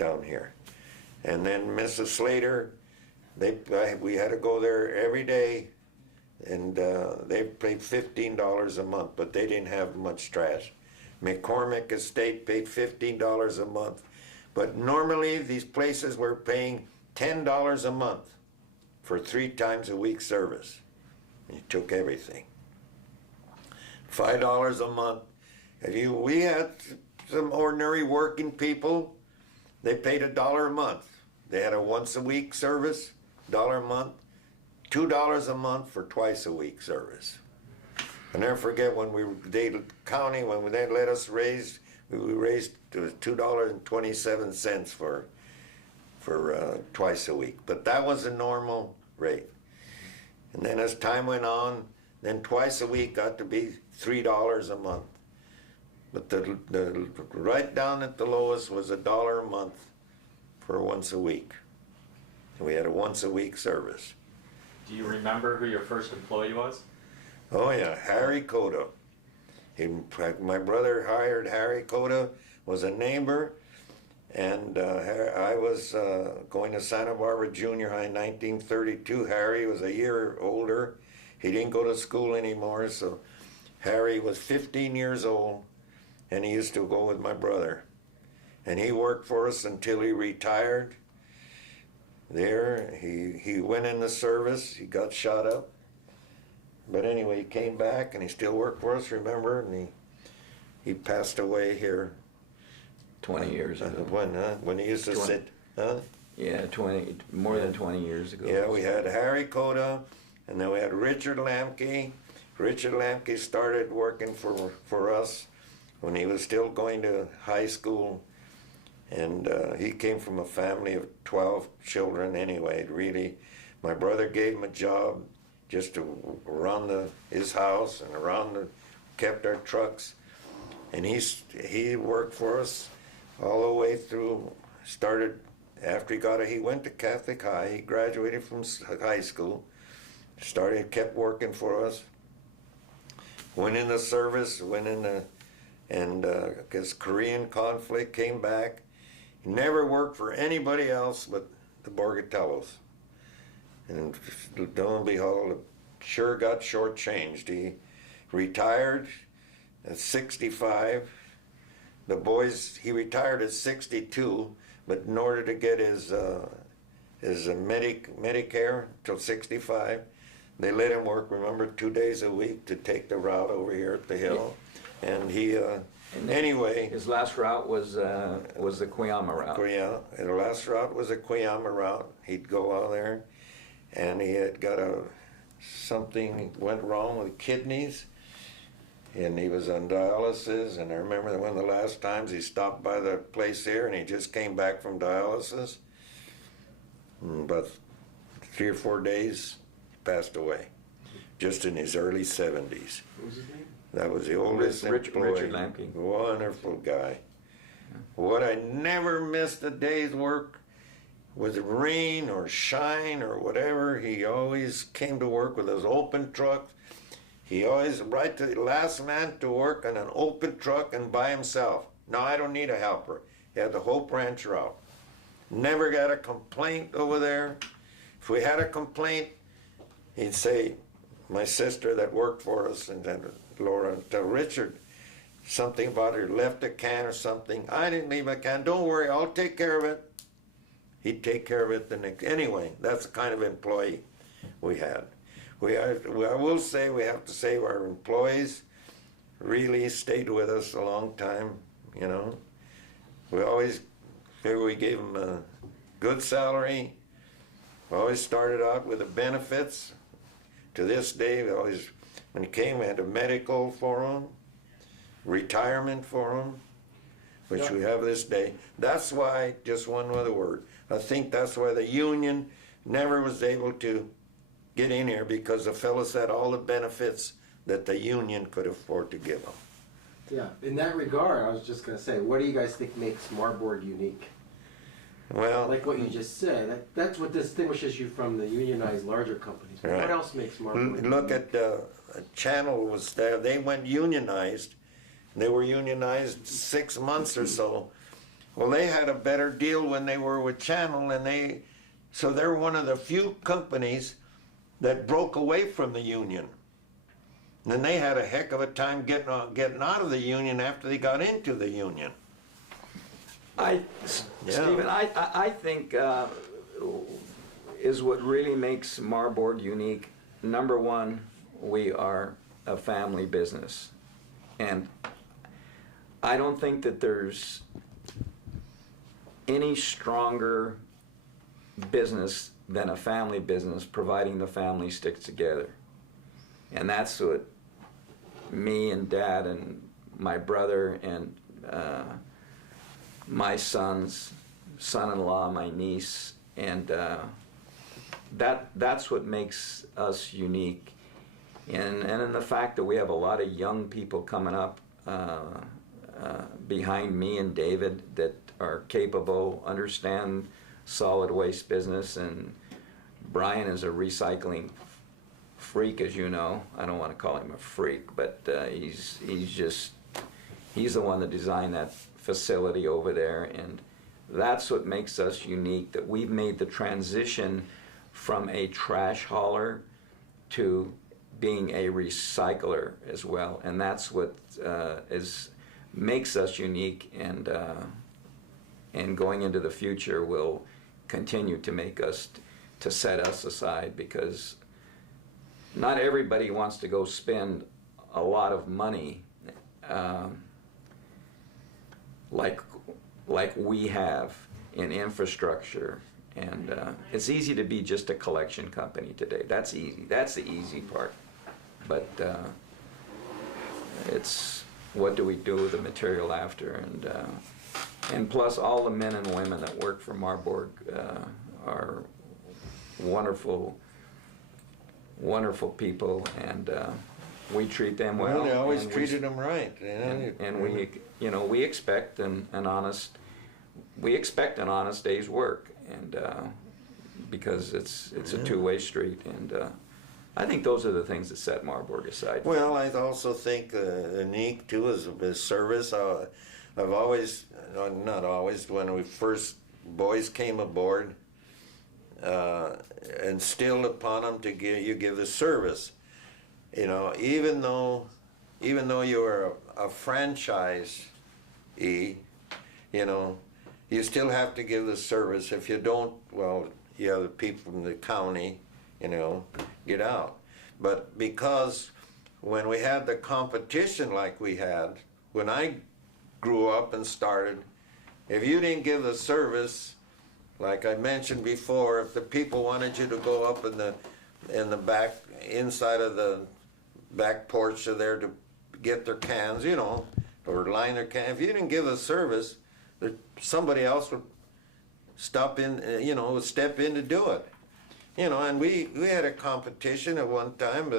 down here. And then Mrs. Slater, we had to go there every day, and they paid $15 a month, but they didn't have much trash. McCormick Estate paid $15 a month, but normally these places were paying $10 a month for 3 times a week service. You took everything. $5 a month. We had some ordinary working people, they paid $1 a month. They had a once a week service, $1 a month, $2 a month for twice a week service. I'll never forget when Dade County, when they let us raise, we raised to $2.27 for twice a week. But that was the normal rate. And then as time went on, then twice a week got to be $3 a month. But the right down at the lowest was $1 a month for once a week. And we had a once a week service. Do you remember who your first employee was? Oh yeah, Harry Coda. My brother hired Harry Coda, was a neighbor, and I was going to Santa Barbara Junior High in 1932. Harry was a year older. He didn't go to school anymore, so Harry was 15 years old, and he used to go with my brother. And he worked for us until he retired. There, he went in the service, he got shot up. But anyway, he came back and he still worked for us, remember? And he passed away here. 20 years ago. When he used to 20. sit, huh? Yeah, more than 20 years ago. Yeah, we had Harry Coda, and then we had Richard Lamke. Richard Lamke started working for us when he was still going to high school. And he came from a family of 12 children anyway, really. My brother gave him a job just to run his house and kept our trucks. And he worked for us all the way through, started, after he went to Catholic High, he graduated from high school, kept working for us, went in the service, and because Korean conflict came back. He never worked for anybody else but the Borgatellos. And lo and behold, sure got shortchanged. He retired at 65. The boys, he retired at 62, but in order to get his Medicare till 65, they let him work, remember, 2 days a week to take the route over here at the hill. And he, anyway. His last route was the Cuyama route. Yeah, the last route was a Cuyama route. He'd go out there, and he had got something went wrong with kidneys, and he was on dialysis. And I remember one of the last times he stopped by the place here, and he just came back from dialysis. And about 3 or 4 days, he passed away, just in his early 70s. What was his name? That was the oldest employee. Richard Lamke. Wonderful guy. What I never missed a day's work, with rain or shine or whatever, he always came to work with his open truck. He always, right to the last man to work on an open truck and by himself. No, I don't need a helper. He had the Hope Ranch route. Never got a complaint over there. If we had a complaint, he'd say, my sister that worked for us, and then Laura, tell Richard something about her, left a can or something. I didn't leave a can. Don't worry, I'll take care of it. He'd take care of it the next. Anyway, that's the kind of employee we had. I will say, we have to say our employees really stayed with us a long time, you know. We gave them a good salary. We always started out with the benefits. To this day, when he came, we had a medical for him, retirement for him, which we have this day. That's why, just one other word, I think that's why the union never was able to get in here, because the fellows had all the benefits that the union could afford to give them. Yeah, in that regard, I was just going to say, what do you guys think makes Marborg unique? Well, like what you just said, that's what distinguishes you from the unionized larger companies. Right. What else makes Marborg look unique? at Channel was there. They went unionized. They were unionized 6 months or so. Well, they had a better deal when they were with Channel, and so they're one of the few companies that broke away from the union. And then they had a heck of a time getting out of the union after they got into the union. Stephen, I think is what really makes Marborg unique. Number one, we are a family business. And I don't think that there's any stronger business than a family business, providing the family sticks together. And that's what me and Dad and my brother and my son-in-law, my niece, and that's what makes us unique. And in the fact that we have a lot of young people coming up behind me and David that are capable, understand solid waste business, and Brian is a recycling freak, as you know. I don't want to call him a freak, but he's the one that designed that facility over there, and that's what makes us unique, that we've made the transition from a trash hauler to being a recycler as well, and that's what makes us unique, and going into the future will continue to make us, to set us aside, because not everybody wants to go spend a lot of money like we have in infrastructure, and it's easy to be just a collection company today. That's easy. That's the easy part. But it's what do we do with the material after, and plus all the men and women that work for Marborg are wonderful people, and we treat them well. Well, they always treated them right. And we expect an honest day's work, and because it's a two-way street, and I think those are the things that set Marborg aside. Well, I also think unique too is service. I've always, not always, when we first boys came aboard, instilled upon them to give the service. You know, even though you're a franchisee, you know, you still have to give the service. If you don't, well, you have the people from the county, you know, get out. But because when we had the competition like we had, when I grew up and started, if you didn't give the service, like I mentioned before, if the people wanted you to go up in the back, inside of the back porch of there to get their cans, you know, or line their cans, if you didn't give the service, somebody else would step in to do it. You know, and we had a competition at one time.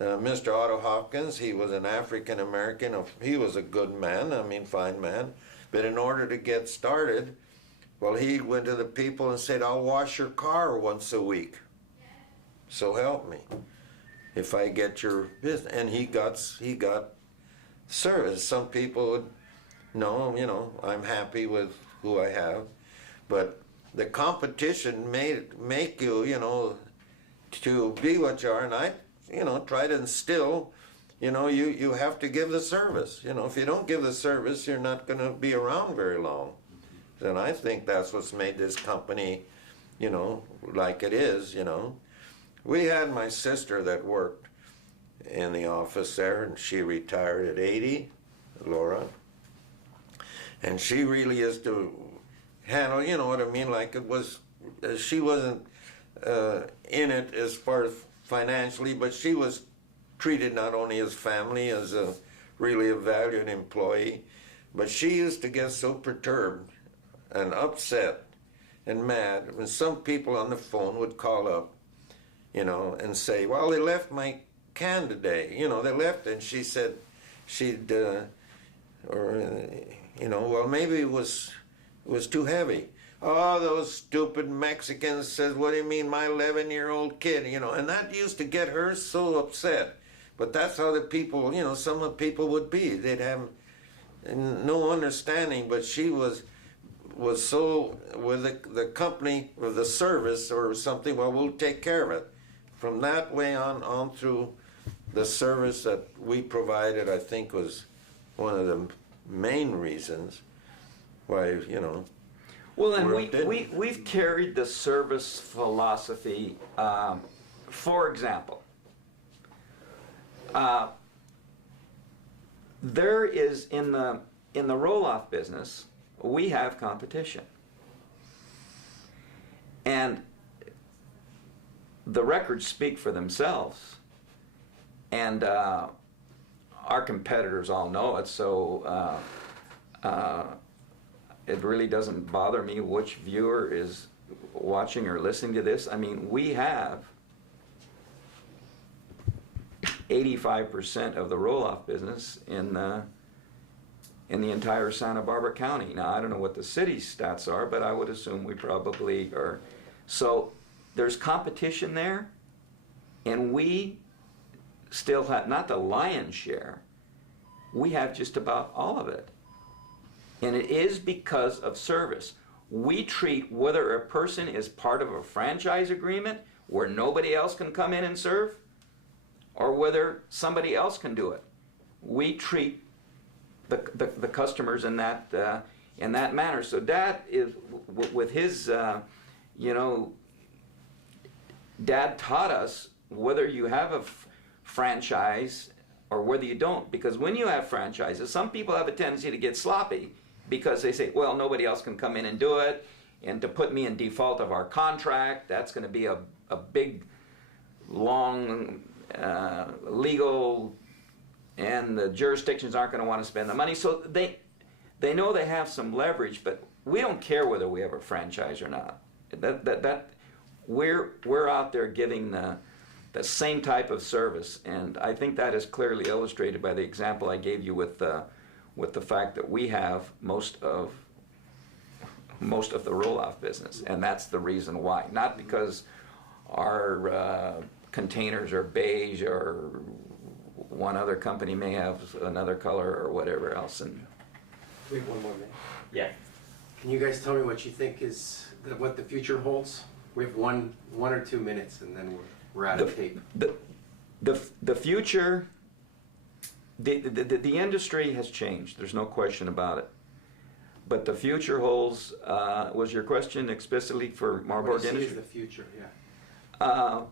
Mr. Otto Hopkins, he was an African American. He was a good man, fine man. But in order to get started, well, he went to the people and said, "I'll wash your car once a week. So help me, if I get your business." And he got service. Some people would, no, you know, I'm happy with who I have, but the competition make you, you know, to be what you are, and I, you know, try to instill, you know, you have to give the service. You know, if you don't give the service, you're not going to be around very long. And I think that's what's made this company, you know, like it is, you know. We had my sister that worked in the office there, and she retired at 80, Laura. And she really is to handle, you know what I mean, like it was, she wasn't in it as far as financially, but she was treated not only as family, as really a valued employee, but she used to get so perturbed and upset and mad when some people on the phone would call up, you know, and say, "Well, they left my can today, you know, they left," and she said she'd, you know, well, maybe it was too heavy. "Oh, those stupid Mexicans," says, "what do you mean, my 11-year-old kid," you know, and that used to get her so upset. But that's how the people, you know, some of the people would be. They'd have no understanding, but she was was so with the company or the service or something, well, we'll take care of it. From that way on through the service that we provided, I think was one of the main reasons why, you know. Well, and Where it didn't. we've carried the service philosophy, for example, there is in the roll-off business, we have competition. And the records speak for themselves. And our competitors all know it, so it really doesn't bother me which viewer is watching or listening to this. I mean, we have 85% of the roll-off business in the entire Santa Barbara County. Now, I don't know what the city's stats are, but I would assume we probably are. So there's competition there, and we still have, not the lion's share, we have just about all of it. And it is because of service. We treat whether a person is part of a franchise agreement where nobody else can come in and serve, or whether somebody else can do it. We treat the customers in that manner. So Dad is with his, Dad taught us whether you have a franchise or whether you don't. Because when you have franchises, some people have a tendency to get sloppy because they say, well, nobody else can come in and do it, and to put me in default of our contract, that's going to be a big, long legal, and the jurisdictions aren't going to want to spend the money. So they know they have some leverage, but we don't care whether we have a franchise or not. We're out there giving the same type of service, and I think that is clearly illustrated by the example I gave you with the fact that we have most of the roll-off business, and that's the reason why. Not because our containers are beige or one other company may have another color or whatever else. And We have one more minute. Yeah. Can you guys tell me what you think is what the future holds? We have one or 2 minutes, and then we're out of tape. The future, the industry has changed. There's no question about it. But the future holds. Was your question explicitly for Marborg What do you see Industries? as the future? Yeah.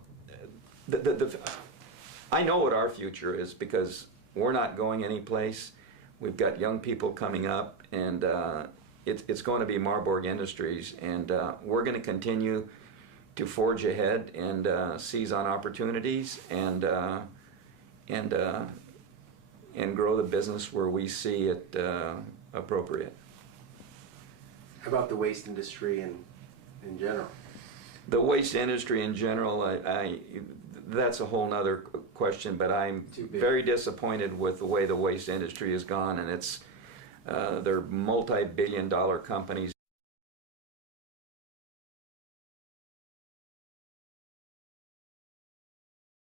I know what our future is because we're not going anyplace. We've got young people coming up, and it's going to be Marborg Industries, and we're going to continue to forge ahead and seize on opportunities and grow the business where we see it appropriate. How about the waste industry in general? The waste industry in general, that's a whole nother question, but I'm very disappointed with the way the waste industry has gone, and they're multi-billion-dollar companies